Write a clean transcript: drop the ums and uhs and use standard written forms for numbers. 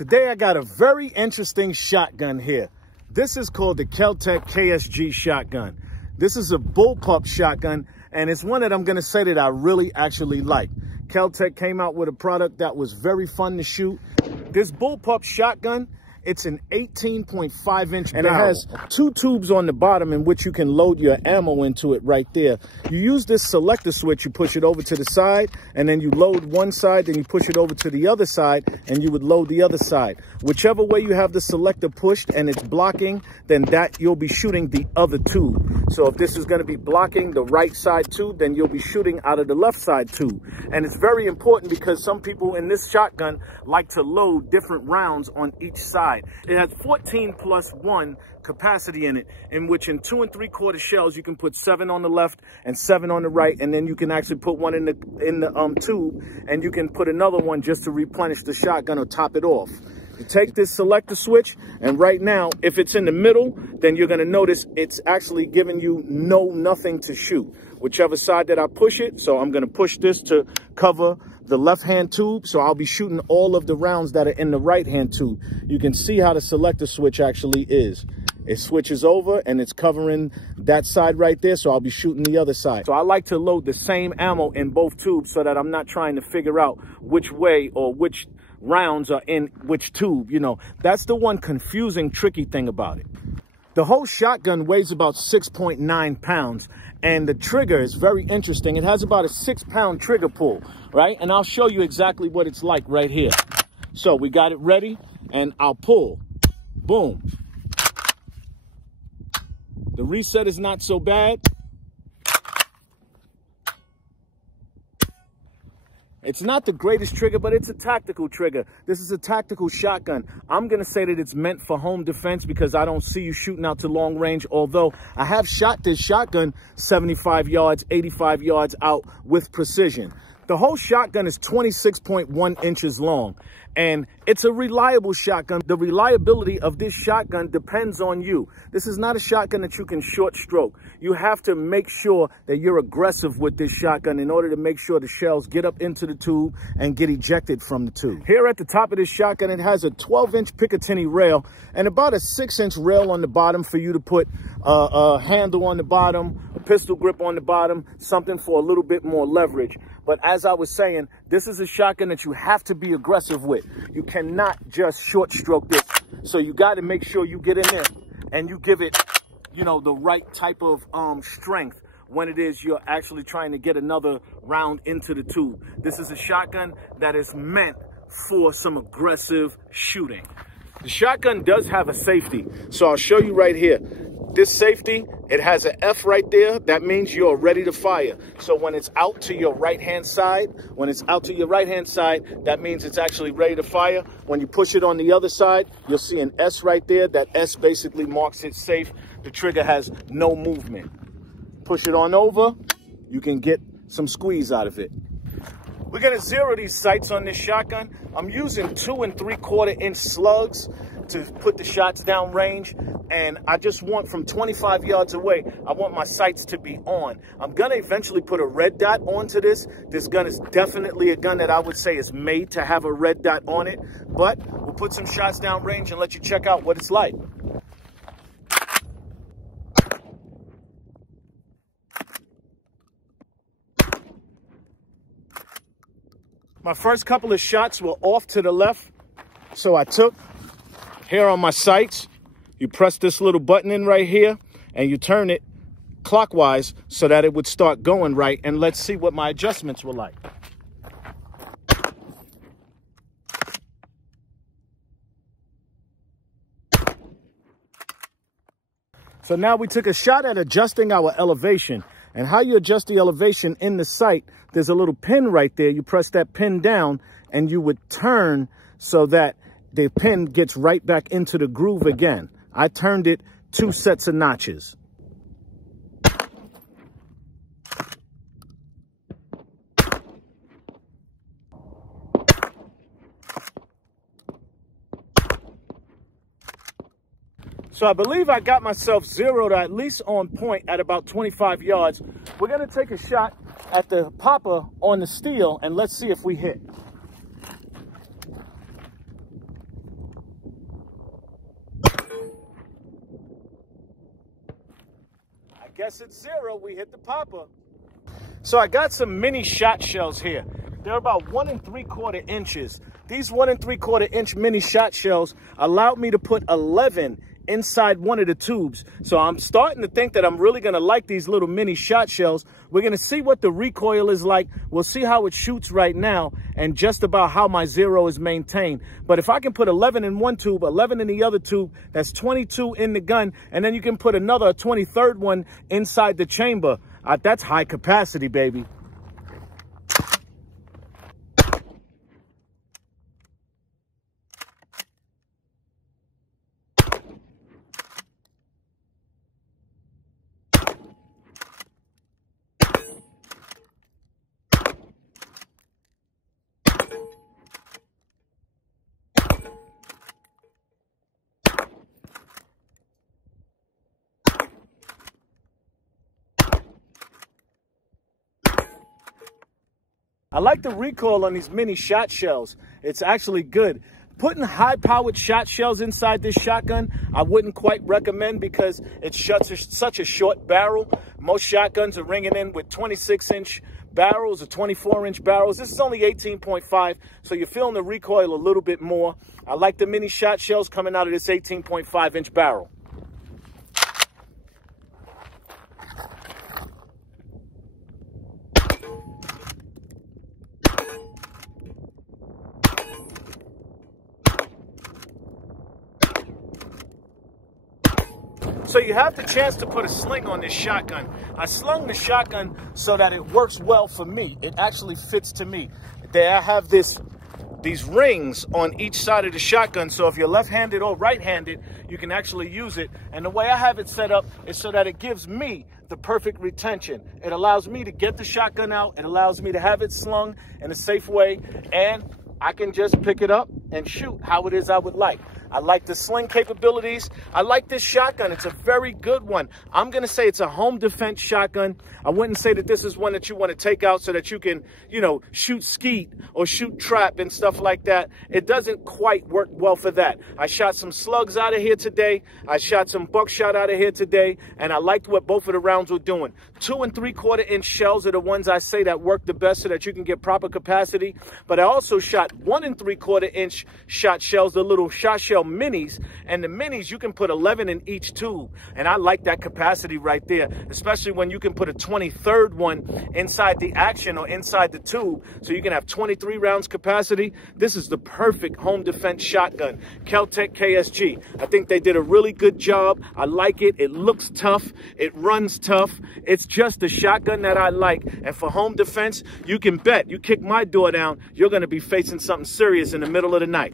Today I got a very interesting shotgun here. This is called the Keltec KSG shotgun. This is a Bullpup shotgun, and it's one that I'm going to say that I really actually like. Keltec came out with a product that was very fun to shoot. This Bullpup shotgun, it's an 18.5 inch and barrel. It has two tubes on the bottom in which you can load your ammo into it right there. You use this selector switch, you push it over to the side, and then you load one side, then you push it over to the other side, and you would load the other side. Whichever way you have the selector pushed and it's blocking, then that you'll be shooting the other tube. So if this is going to be blocking the right side tube, then you'll be shooting out of the left side tube. And it's very important because some people in this shotgun like to load different rounds on each side. It has 14+1 capacity in it, in which in 2 3/4 shells you can put 7 on the left and 7 on the right, and then you can actually put one in the tube, and you can put another one just to replenish the shotgun or top it off. You take this selector switch, and right now, if it's in the middle, then you're going to notice it's actually giving you nothing to shoot. Whichever side that I push it, so I'm going to push this to cover the left-hand tube, so I'll be shooting all of the rounds that are in the right-hand tube. You can see how the selector switch actually is. It switches over and it's covering that side right there, so I'll be shooting the other side. So I like to load the same ammo in both tubes so that I'm not trying to figure out which way or which rounds are in which tube. You know, that's the one confusing, tricky thing about it. The whole shotgun weighs about 6.9 pounds, and the trigger is very interesting. It has about a 6-pound trigger pull, right? And I'll show you exactly what it's like right here. So we got it ready, and I'll pull. Boom. The reset is not so bad. It's not the greatest trigger, but it's a tactical trigger. This is a tactical shotgun. I'm going to say that it's meant for home defense because I don't see you shooting out to long range, although I have shot this shotgun 75 yards, 85 yards out with precision. The whole shotgun is 26.1 inches long, and it's a reliable shotgun. The reliability of this shotgun depends on you. This is not a shotgun that you can short stroke. You have to make sure that you're aggressive with this shotgun in order to make sure the shells get up into the tube and get ejected from the tube. Here at the top of this shotgun, it has a 12-inch Picatinny rail and about a 6-inch rail on the bottom for you to put a handle on the bottom, a pistol grip on the bottom, something for a little bit more leverage. But as I was saying, this is a shotgun that you have to be aggressive with. You cannot just short stroke this. So you got to make sure you get in there and you give it, you know, the right type of strength when it is you're actually trying to get another round into the tube. This is a shotgun that is meant for some aggressive shooting. The shotgun does have a safety, so I'll show you right here. This safety, it has an F right there. That means you're ready to fire. So when it's out to your right-hand side, that means it's actually ready to fire. When you push it on the other side, you'll see an S right there. That S basically marks it safe. The trigger has no movement. Push it on over, you can get some squeeze out of it. We're gonna zero these sights on this shotgun. I'm using 2 3/4 inch slugs to put the shots down range, and I just want from 25 yards away, I want my sights to be on. I'm gonna eventually put a red dot onto this. This gun is definitely a gun that I would say is made to have a red dot on it, but we'll put some shots down range and let you check out what it's like. My first couple of shots were off to the left, so I took here on my sights. You press this little button in right here, and you turn it clockwise so that it would start going right, and let's see what my adjustments were like. So now we took a shot at adjusting our elevation. And how you adjust the elevation in the sight, there's a little pin right there. You press that pin down and you would turn so that the pin gets right back into the groove again. I turned it 2 sets of notches. So I believe I got myself zeroed, or at least on point, at about 25 yards. We're going to take a shot at the popper on the steel, and let's see if we hit. guess it's 0. We hit the popper. So I got some mini shot shells here. They're about 1 3/4 inches. These 1 3/4 inch mini shot shells allowed me to put 11 inside one of the tubes. So I'm starting to think that I'm really going to like these little mini shot shells. We're going to see what the recoil is like. We'll see how it shoots right now and just about how my 0 is maintained. But if I can put 11 in one tube, 11 in the other tube, that's 22 in the gun. And then you can put another 23rd one inside the chamber. That's high capacity, baby. I like the recoil on these mini shot shells. It's actually good. Putting high-powered shot shells inside this shotgun, I wouldn't quite recommend because it's such a short barrel. Most shotguns are ringing in with 26-inch barrels or 24-inch barrels. This is only 18.5, so you're feeling the recoil a little bit more. I like the mini shot shells coming out of this 18.5-inch barrel. So you have the chance to put a sling on this shotgun. I slung the shotgun so that it works well for me. It actually fits to me. I have these rings on each side of the shotgun, so if you're left-handed or right-handed, you can actually use it. And the way I have it set up is so that it gives me the perfect retention. It allows me to get the shotgun out. It allows me to have it slung in a safe way, and I can just pick it up and shoot how it is I would like. I like the sling capabilities. I like this shotgun. It's a very good one. I'm going to say it's a home defense shotgun. I wouldn't say that this is one that you want to take out so that you can, you know, shoot skeet or shoot trap and stuff like that. It doesn't quite work well for that. I shot some slugs out of here today. I shot some buckshot out of here today, and I liked what both of the rounds were doing. 2 3/4 inch shells are the ones I say that work the best so that you can get proper capacity. But I also shot 1 3/4 inch shot shells, the little shot shell minis, and the minis you can put 11 in each tube, and I like that capacity right there, especially when you can put a 23rd one inside the action or inside the tube, so you can have 23 rounds capacity. This is the perfect home defense shotgun. Keltec KSG. I think they did a really good job. I like it. It looks tough. It runs tough. It's just a shotgun that I like, and for home defense, you can bet you kick my door down, you're going to be facing something serious in the middle of the night.